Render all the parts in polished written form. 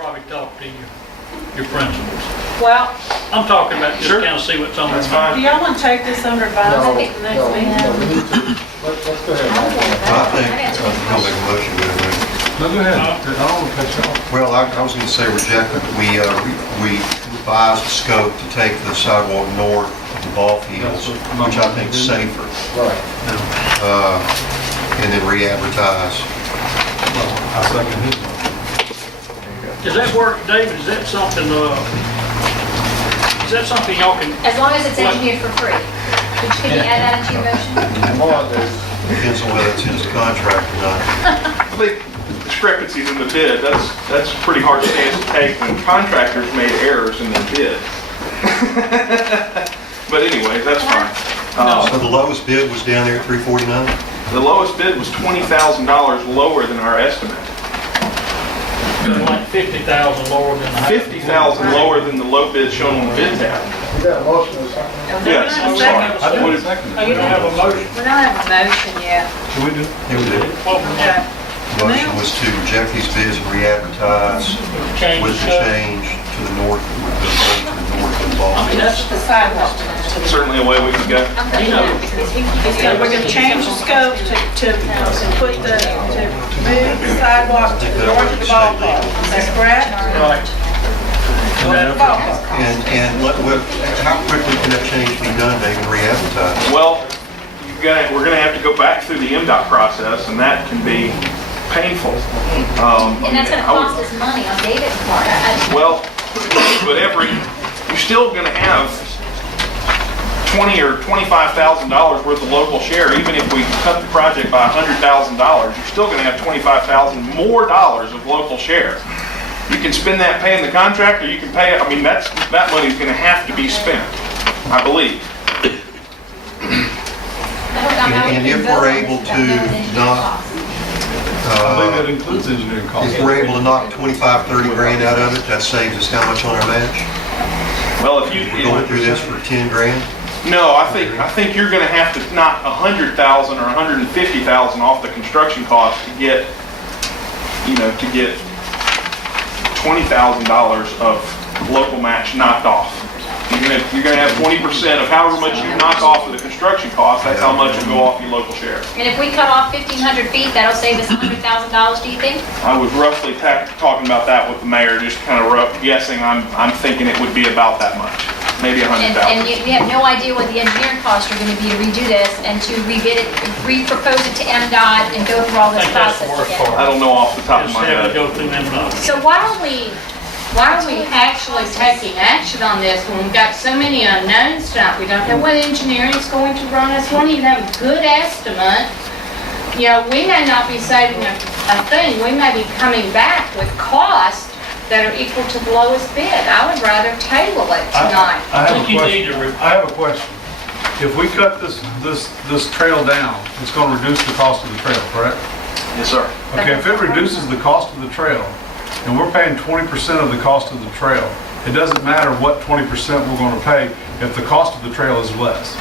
probably talk to your principals. Well, I'm talking about just Sure. kind of see what's on That's their mind. do y'all want to take this under advisement at the next meeting? we need to, let's go ahead. I think, I'll make a motion to it. No, go ahead. I don't want to cut you off. Well, I was going to say reject it. We revised the scope to take the sidewalk north of the ball fields, which I think is safer, Right. and then re-advertise. Well, I second his motion. Does that work, David? Is that something y'all can, As long as it's engineered for free. Could you add that into your motion? Tomorrow, there's, Depends on whether it's in his contract or not. I think discrepancies in the bid, that's a pretty hard stance to take when contractors made errors in their bid. But anyway, that's fine. So the lowest bid was down there at $349? The lowest bid was $20,000 lower than our estimate. like 50,000 lower than the... 50,000 lower than the low bid shown on the bid tab. you got a motion or something? Yes, I'm sorry. I didn't second Oh, you don't have a motion? We don't have a motion yet. Should we do? Yeah, we did. Okay. The motion was to reject these bids and re-advertise Change with the the- change to the north, with the vote to the north of the ball I mean, fields. that's, The sidewalk. Certainly a way we can go. you know, So we're going to change the scope to put to move the sidewalk to the north of the ballpark. Is that correct? right. Ballpark. How quickly can that change be done, Dave, and re-advertise? Well, we're gonna have to go back through the MDOT process, and that can be painful. And that's gonna cost us money on David's part. Well, but you're still gonna have $20,000 or $25,000 worth of local share, even if we cut the project by $100,000, you're still gonna have $25,000 more dollars of local share. You can spend that paying the contractor, you can pay it, I mean, that money's gonna have to be spent, I believe. And if we're able to not, I believe that includes engineering costs. if we're able to knock 25, 30 grand out of it, that saves us how much on our match? Well, if you... We're going through this for 10 grand? No, I think you're going to have to knock 100,000 or 150,000 off the construction cost to get $20,000 of local match knocked off. You're going to have 20% of however much you knock off of the construction cost. That's how much will go off your local share. And if we cut off 1,500 feet, that'll save us $100,000, do you think? I was roughly talking about that with the mayor, just kind of rough guessing. I'm thinking it would be about that much, maybe And 100,000. we have no idea what the engineering costs are going to be to redo this and to rebid it, re-propose it to MDOT and go through all I this think that's the process worst again. part. I don't know off the top of Just my have to head. go through them numbers. So why are we actually taking action on this when we've got so many unknowns tonight? We don't know what engineering is going to run us. We don't even have a good estimate. You know, we may not be saving a thing. We may be coming back with costs that are equal to the lowest bid. I would rather table it tonight. I have think a you need question. to I have a question. If we cut this trail down, it's going to reduce the cost of the trail, correct? Yes, sir. Okay, if it reduces the cost of the trail, and we're paying 20% of the cost of the trail, it doesn't matter what 20% we're going to pay if the cost of the trail is less.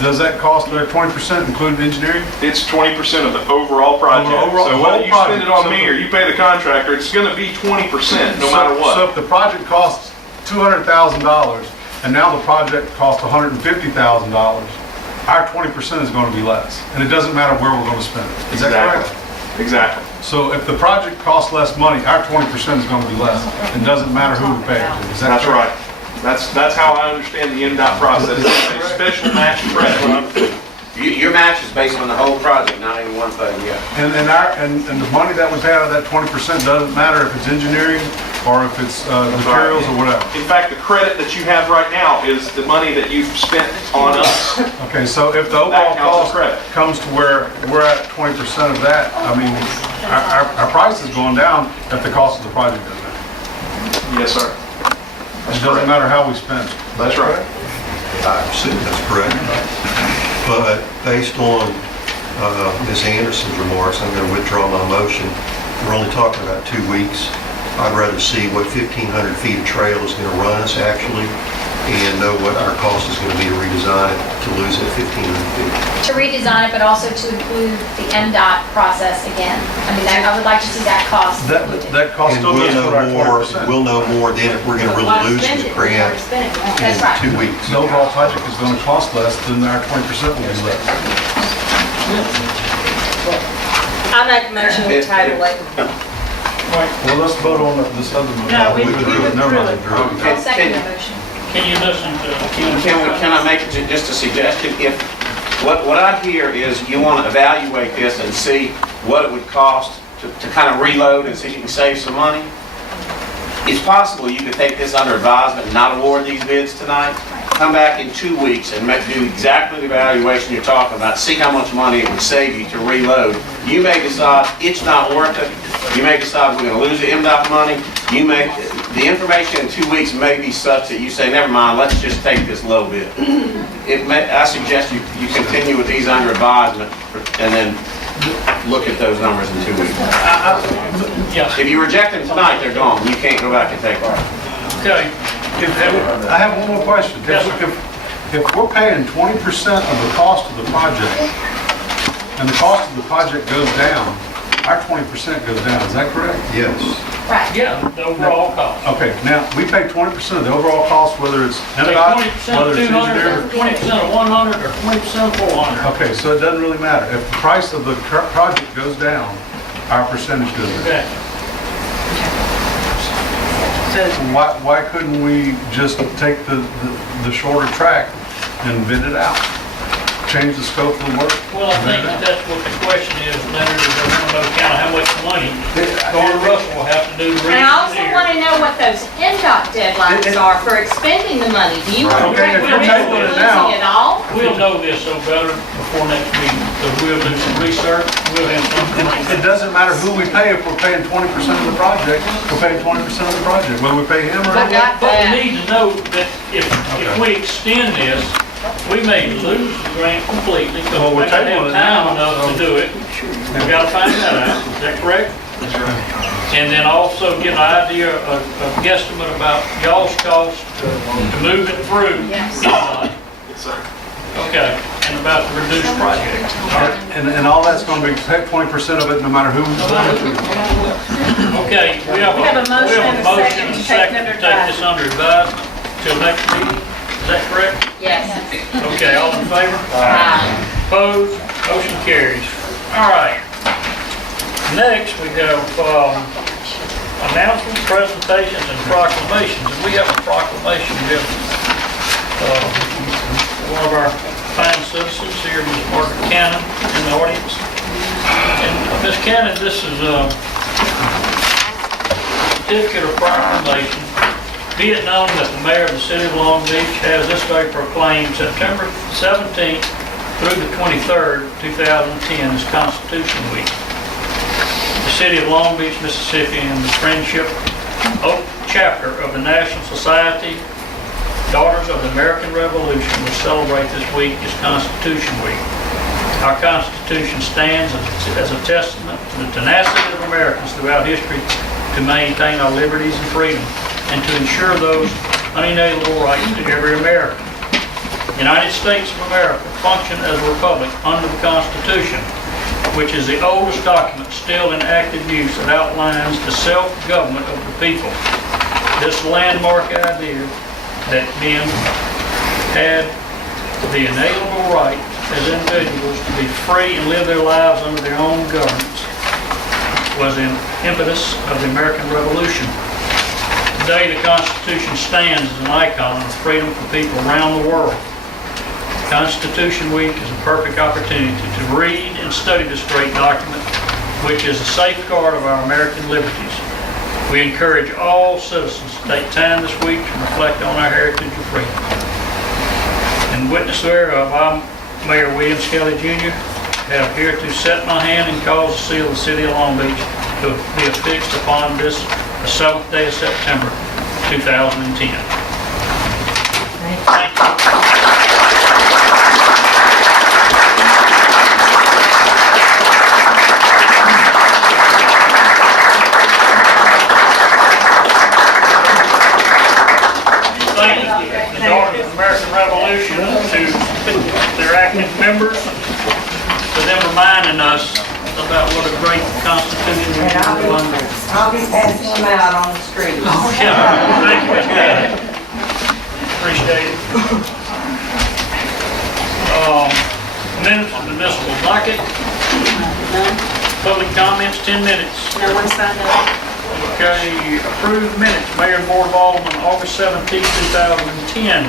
Does that cost, that 20% include engineering? It's 20% of the overall project. Overall- So the whether whole you spend it on project. me or you pay the contractor, it's going to be 20% no matter So what. if the project costs $200,000 and now the project costs $150,000, our 20% is going to be less. And it doesn't matter where we're going to spend it. Is that correct? Exactly. So if the project costs less money, our 20% is going to be less. It doesn't matter who we pay it to. Is that That's correct? right. That's how I understand the MDOT process. It's a special match credit. Your match is based on the whole project, not any one thing, yeah. And the money that we pay out of that 20% doesn't matter if it's engineering or if it's materials or whatever. In fact, the credit that you have right now is the money that you've spent on us. Okay, so if the overall That counts as cost credit. comes to where we're at 20% of that, I mean, our price is going down if the cost of the project goes down. Yes, sir. It doesn't matter how we spend it. That's right. I assume that's correct. But based on Ms. Anderson's remarks, I'm going to withdraw my motion. We're only talking about 2 weeks. I'd rather see what 1,500 feet of trail is going to run us actually and know what our cost is going to be to redesign it, to lose it 1,500 feet. To redesign it, but also to include the MDOT process again. I mean, I would like to see that cost included. That cost And still we'll goes know for our more, 20%. we'll know more then if we're going to really lose the grant That's right. in 2 weeks. The overall project is going to cost less than our 20% will be less. I make a motion to table it. Well, let's vote on this other one. No, we withdrew it. Never mind, withdrew it. I'll second the motion. Can you listen to? Can I make just a suggestion? If, what I hear is you want to evaluate this and see what it would cost to kind of reload and see if you can save some money. It's possible you could take this under advisement and not award these bids tonight. Come back in 2 weeks and do exactly the evaluation you're talking about. See how much money it would save you to reload. You may decide it's not worth it. You may decide we're going to lose the MDOT money. The information in 2 weeks may be such that you say, never mind, let's just take this low bid. I suggest you continue with these under advisement and then look at those numbers in 2 weeks. Yeah, If you reject them tonight, they're gone. You can't go back and take them. okay. I have one more question. Yes, If we're paying 20% of the cost of the project, and the cost of the project goes down, our 20% goes down, is that correct? Yes. Right. Yeah, the overall cost. Okay, now, we pay 20% of the overall cost, whether it's Take MDOT, 20% whether of it's 200, or engineering. 20% of 100, or 20% of 400. Okay, so it doesn't really matter. If the price of the project goes down, our percentage goes down. Okay. Why couldn't we just take the shorter track and bid it out? Change the scope of the work? Well, I think that's what the question is, Leonard, is they want to know kind of how much money Gordon Russell will have to do to And I also re-engineer. want to know what those MDOT deadlines are for expending the money. Do you want to Okay, if you're tabling it now- losing it all? We'll know this so better before next meeting, because we'll do some research, we'll have something. It doesn't matter who we pay if we're paying 20% of the project, we're paying 20% of the project, whether we pay him or But not. got But that. we need to know that if we extend this, we may lose the grant completely, because Well, we we're may not tabling have it time now, enough so- to do it. We've got to find that out, is that correct? And then also get an idea, a guesstimate about y'all's cost to move it through. Yes. Okay, and about the reduced project. And all that's gonna be, take 20% of it, no matter who we pay it. Okay, we have We have a motion and a second and to a take second under to take this under advisement till next meeting. Is that correct? Yes. Okay, all in favor? Opposed? Motion carries. All right. Next, we have announcements, presentations, and proclamations. And we have a proclamation here. One of our fine citizens here, Ms. Margaret Cannon, in the audience. And Ms. Cannon, this is a certificate of proclamation. Be it known that the mayor of the city of Long Beach has this day proclaimed September 17th through the 23rd, 2010 as Constitution Week. The city of Long Beach, Mississippi, and the Friendship Oak chapter of the National Society Daughters of the American Revolution will celebrate this week as Constitution Week. Our Constitution stands as a testament to the tenacity of Americans throughout history to maintain our liberties and freedom and to ensure those unalienable rights to every American. The United States of America function as a republic under the Constitution, which is the oldest document still in active use that outlines the self-government of the people. This landmark idea that men had the inalienable right as individuals to be free and live their lives under their own governments was an impetus of the American Revolution. Today, the Constitution stands as an icon of freedom for people around the world. Constitution Week is a perfect opportunity to read and study this great document, which is a safeguard of our American liberties. We encourage all citizens to take time this week to reflect on our heritage of freedom. In witness thereof, I, Mayor William Skelly Jr., have here to set my hand and cause the seal of the city of Long Beach to be affixed upon this, the 7th day of September, 2010. Thank you. Thank you. members for them reminding us about what a great constitution we have under. I'll be passing them out on the street. Yeah, thank you, Ms. Patty. Appreciate it. Minutes of municipal docket. Public comments, 10 minutes. No one signed up. Okay, approved minutes, Mayor and Board of Alderman, August 17, 2010.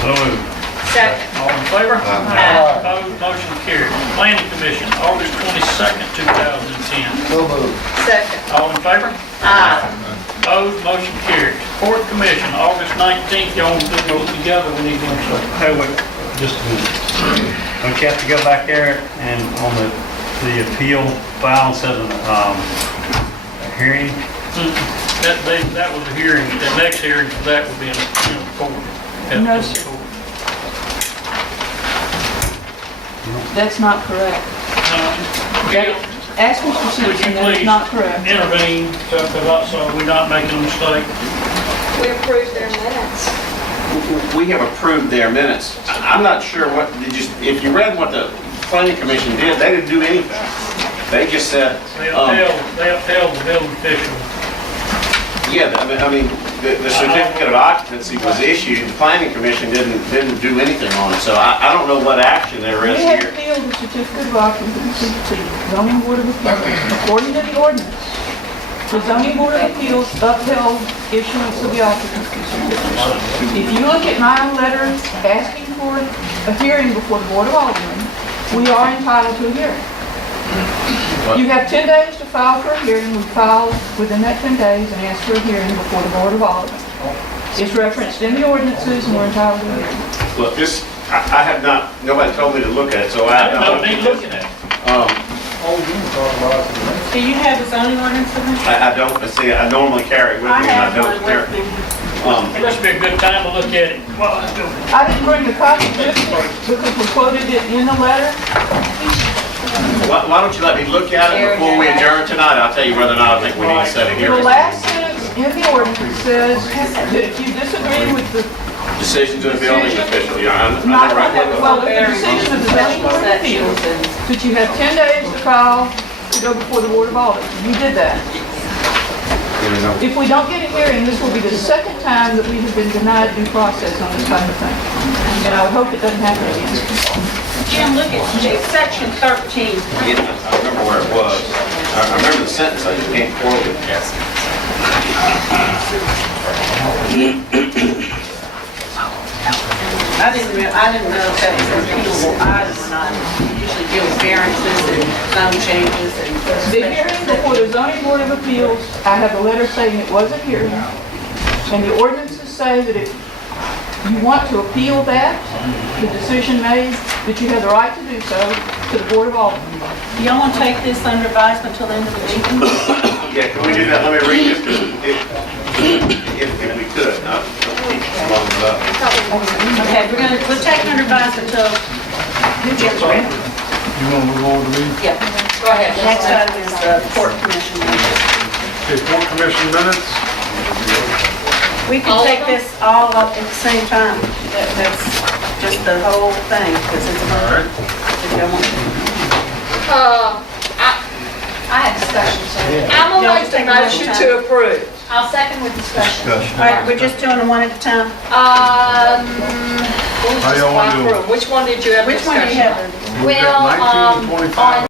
So moved. Second. All in favor? Opposed, motion carried. Planning Commission, August 22nd, 2010. Second. All in favor? Aye. Opposed, motion carried. Court Commission, August 19th, y'all want to do those together, we need them, so. Hey, wait, just a minute. Don't you have to go back there and on the appeal file instead of, a hearing? That was the hearing, the next hearing for that would be in court. No, sir. That's not correct. Ask Mr. Would Simpson, you that is please not correct. intervene, so we're not making a mistake? We approved their minutes. We have approved their minutes. I'm not sure what, if you read what the planning commission did, they didn't do anything. They just said, They upheld the building official. yeah, I mean, the certificate of occupancy was issued, the planning commission didn't do anything on it, so I don't know what action there is We have here. appealed the certificate of occupancy to the zoning board of appeals. According to the ordinance, the zoning board of appeals upheld issuance of the occupancy certificate. If you look at my letter asking for a hearing before the board of aldermen, we are entitled to a hearing. You have 10 days to file for a hearing. We filed within that 10 days and asked for a hearing before the board of aldermen. It's referenced in the ordinances and we're entitled to a hearing. Look, this, I have not, nobody told me to look at it, so I No don't. need looking at it. Do you have a zoning ordinance for this? I don't, see, I normally carry it with me, and I have don't one carry. with me. It must be a good time to look at it. Well, I didn't bring the copy with me because we quoted it in the letter. Why don't you let me look at it before we adjourn tonight? I'll tell you whether or not I think we need to set a The hearing. last sentence in the ordinance says that if you disagree with the, Decision to the building official, yeah, I know not, right where well, the decision of the zoning board of appeals, that you have 10 days to file to go before the board of aldermen. You did that. If we don't get a hearing, this will be the second time that we have been denied due process on this kind of thing. And I would hope it doesn't happen again. Jim, look at section 13. Yeah, I remember where it was. I remember the sentence, I just can't quote it. I didn't know if that was an appealable item or not. We usually deal with variances and zone changes and. The hearing before the zoning board of appeals, I have a letter saying it was a hearing. And the ordinances say that if you want to appeal that, the decision made, that you have the right to do so to the board of aldermen. Do y'all want to take this under advisement until the end of the meeting? Yeah, can we do that? Let me read this, if we could, not keep long up. Okay, we'll take it under advisement until Jim's ready. You want to move on to me? Yeah. Go ahead. Next item is the court commission. Okay, court commission minutes. We can take this all up at the same time. That's just the whole thing, because it's a. All right. If y'all want to. I have discussion, so I'm Y'all gonna just make take the one at a motion time. to approve. I'll second with discussion. Discussion. All right, we're just doing them one at a time. How y'all want to do it? Which one did you have Which one do you discussion on? have? We've got Well, 19 and 25. on